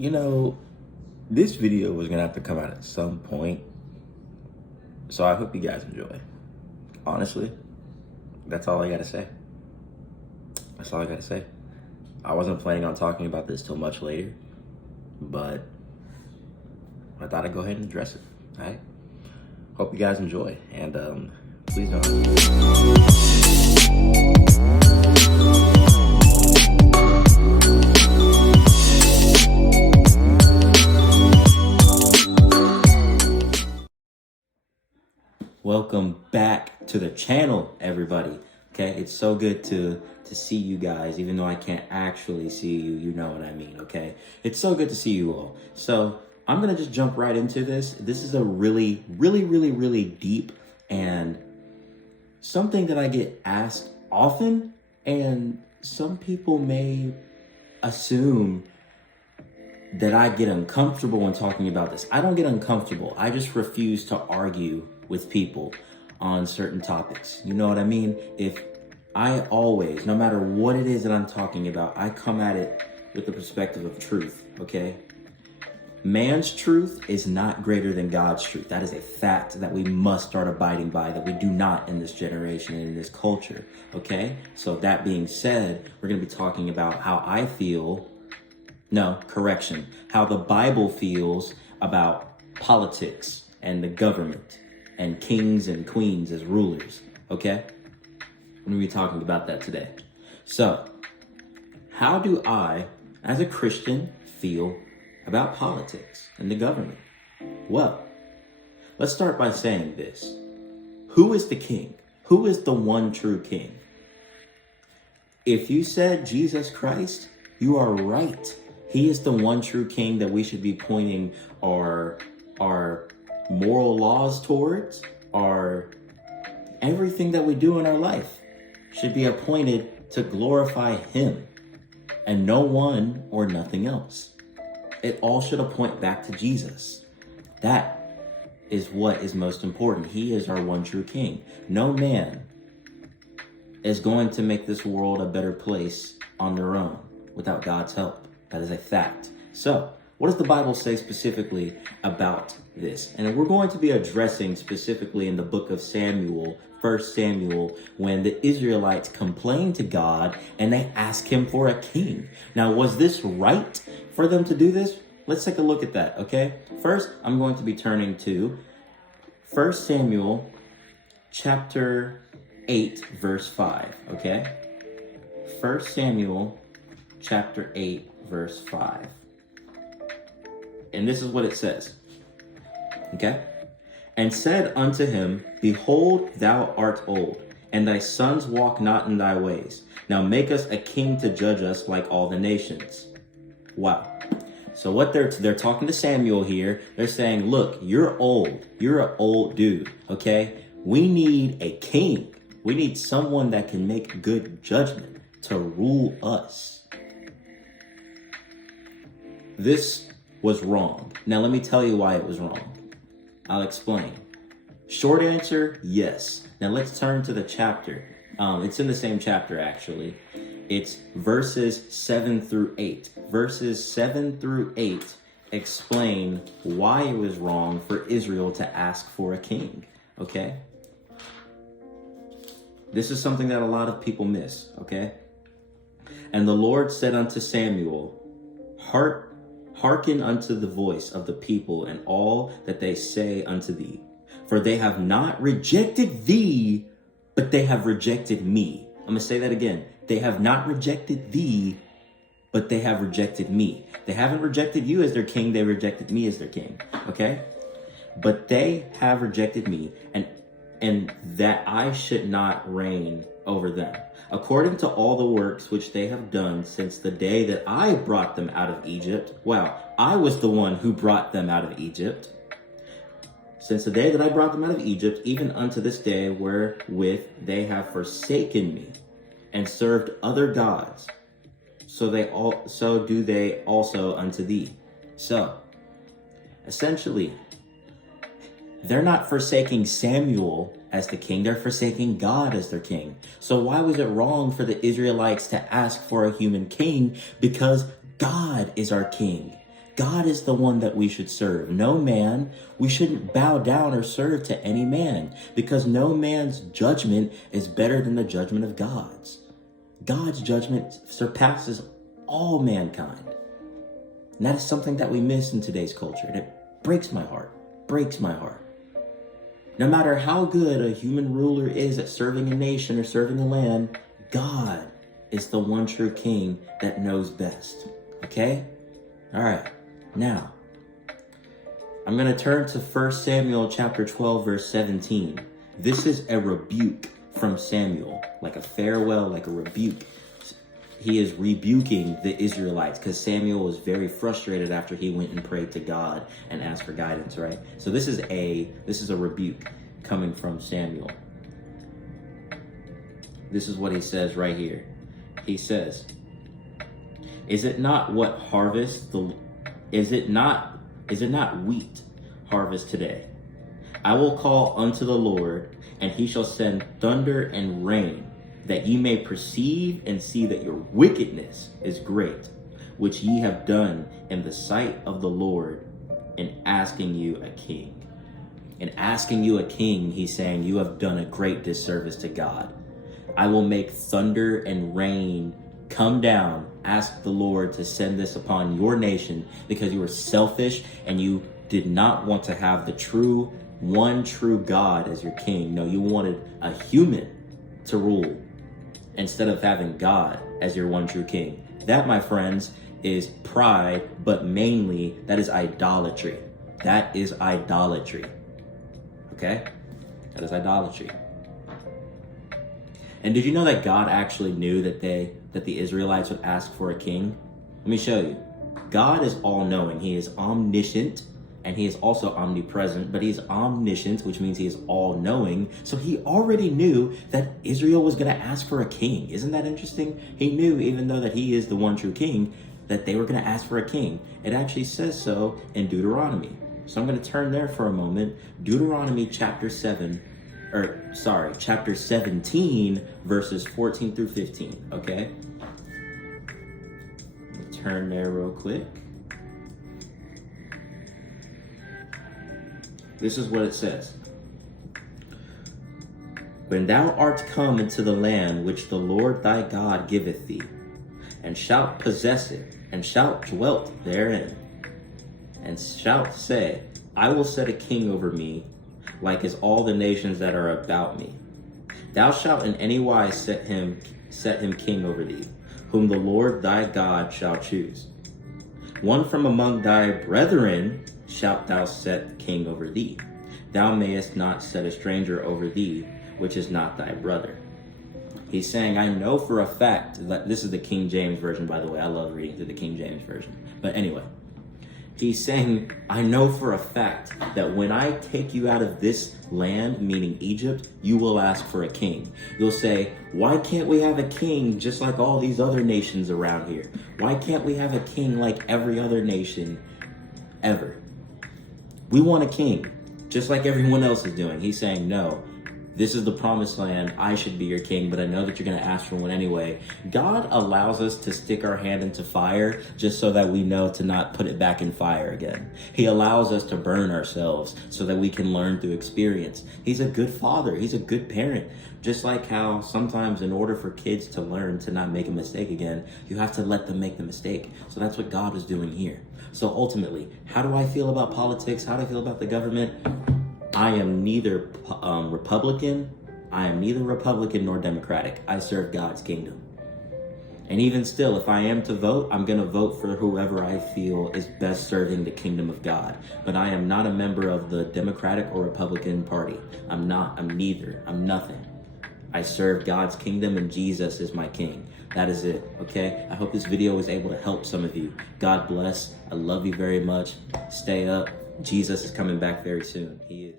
You know, this video was gonna have to come out at some point, so I hope you guys enjoy. Honestly, that's all I gotta say. That's all I gotta say. I wasn't planning on talking about this till much later, but I thought I'd go ahead and address it. All right. Hope you guys enjoy, and please don't. Welcome back to the channel, everybody. Okay, it's so good to see you guys, even though I can't actually see you. You know what I mean? Okay, it's so good to see you all. So I'm gonna just jump right into this. This is a really deep and something that I get asked often, and some people may assume that I get uncomfortable when talking about this. I don't get uncomfortable. I just refuse to argue with people on certain topics. You know what I mean? If I always, no matter what it is that I'm talking about, I come at it with the perspective of truth, okay? Man's truth is not greater than God's truth. That is a fact that we must start abiding by, that we do not in this generation and in this culture, okay? So that being said, we're gonna be talking about how I feel, how the Bible feels about politics and the government and kings and queens as rulers, okay? We're gonna be talking about that today. So, how do I, as a Christian, feel about politics and the government? Well, let's start by saying this. Who is the king? Who is the one true king? If you said Jesus Christ, you are right. He is the one true king that we should be pointing our moral laws towards. Our everything that we do in our life should be appointed to glorify him and no one or nothing else. It all should point back to Jesus. That is what is most important. He is our one true king. No man is going to make this world a better place on their own without God's help. That is a fact. So, what does the Bible say specifically about this? And we're going to be addressing specifically in the book of Samuel, 1 Samuel, when the Israelites complained to God and they asked him for a king. Now, was this right for them to do this? Let's take a look at that, okay? First, I'm going to be turning to 1 Samuel chapter 8, verse 5, okay? 1 Samuel chapter 8, verse 5. And this is what it says, okay? And said unto him, Behold, thou art old, and thy sons walk not in thy ways. Now make us a king to judge us like all the nations. Wow. So what they're talking to Samuel here, they're saying, look, you're old. You're an old dude, okay? We need a king. We need someone that can make good judgment to rule us. This was wrong. Now let me tell you why it was wrong. I'll explain. Short answer, yes. Now let's turn to the chapter. It's in the same chapter actually. It's verses 7 through 8. Verses 7 through 8 explain why it was wrong for Israel to ask for a king, okay? This is something that a lot of people miss, okay? And the Lord said unto Samuel, Hearken unto the voice of the people and all that they say unto thee. For they have not rejected thee, but they have rejected me. I'm going to say that again. They have not rejected thee, but they have rejected me. They haven't rejected you as their king. They rejected me as their king. Okay? But they have rejected me, and that I should not reign over them, according to all the works which they have done since the day that I brought them out of Egypt. Wow, I was the one who brought them out of Egypt. Since the day that I brought them out of Egypt, even unto this day, wherewith they have forsaken me and served other gods, so do they also unto thee. So, essentially, they're not forsaking Samuel as the king, they're forsaking God as their king. So why was it wrong for the Israelites to ask for a human king? Because God is our king. God is the one that we should serve, no man. We shouldn't bow down or serve to any man, because no man's judgment is better than the judgment of God's. God's judgment surpasses all mankind. And that is something that we miss in today's culture. And it breaks my heart, No matter how good a human ruler is at serving a nation or serving a land, God is the one true king that knows best. Okay? All right. Now, I'm going to turn to 1 Samuel chapter 12, verse 17. This is a rebuke from Samuel, like a farewell, like a rebuke. He is rebuking the Israelites because Samuel was very frustrated after he went and prayed to God and asked for guidance, right? So this is a rebuke coming from Samuel. This is what he says right here. He says, Is it not wheat harvest today? I will call unto the Lord, and he shall send thunder and rain, that ye may perceive and see that your wickedness is great, which ye have done in the sight of the Lord, in asking you a king. In asking you a king, he's saying you have done a great disservice to God. I will make thunder and rain come down. Ask the Lord to send this upon your nation because you were selfish and you did not want to have the one true God as your king. No, you wanted a human to rule instead of having God as your one true king. That, my friends, is pride, but mainly that is idolatry. That is idolatry. Okay? That is idolatry. And did you know that God actually knew that the Israelites would ask for a king? Let me show you. God is all-knowing. He is omniscient, and he is also omnipresent, but he's omniscient, which means he is all-knowing. So he already knew that Israel was going to ask for a king. Isn't that interesting? He knew, even though that he is the one true king, that they were going to ask for a king. It actually says so in Deuteronomy. So I'm going to turn there for a moment. Deuteronomy chapter 17, verses 14 through 15, okay? Let me turn there real quick. This is what it says. When thou art come into the land which the Lord thy God giveth thee, and shalt possess it, and shalt dwell therein, and shalt say, I will set a king over me, like as all the nations that are about me. Thou shalt in any wise set him king over thee, whom the Lord thy God shall choose. One from among thy brethren shalt thou set king over thee. Thou mayest not set a stranger over thee, which is not thy brother. He's saying, I know for a fact, this is the King James Version, by the way. I love reading through the King James Version. But anyway, he's saying, I know for a fact that when I take you out of this land, meaning Egypt, you will ask for a king. You'll say, why can't we have a king just like all these other nations around here? Why can't we have a king like every other nation ever? We want a king, just like everyone else is doing. He's saying, no, this is the promised land. I should be your king, but I know that you're going to ask for one anyway. God allows us to stick our hand into fire just so that we know to not put it back in fire again. He allows us to burn ourselves so that we can learn through experience. He's a good father. He's a good parent. Just like how sometimes in order for kids to learn to not make a mistake again, you have to let them make the mistake. So that's what God is doing here. So ultimately, how do I feel about politics? How do I feel about the government? I am neither Republican nor Democratic. I serve God's kingdom. And even still, if I am to vote, I'm going to vote for whoever I feel is best serving the kingdom of God. But I am not a member of the Democratic or Republican Party. I'm neither. I'm nothing. I serve God's kingdom and Jesus is my king. That is it, okay? I hope this video was able to help some of you. God bless. I love you very much. Stay up. Jesus is coming back very soon. He is.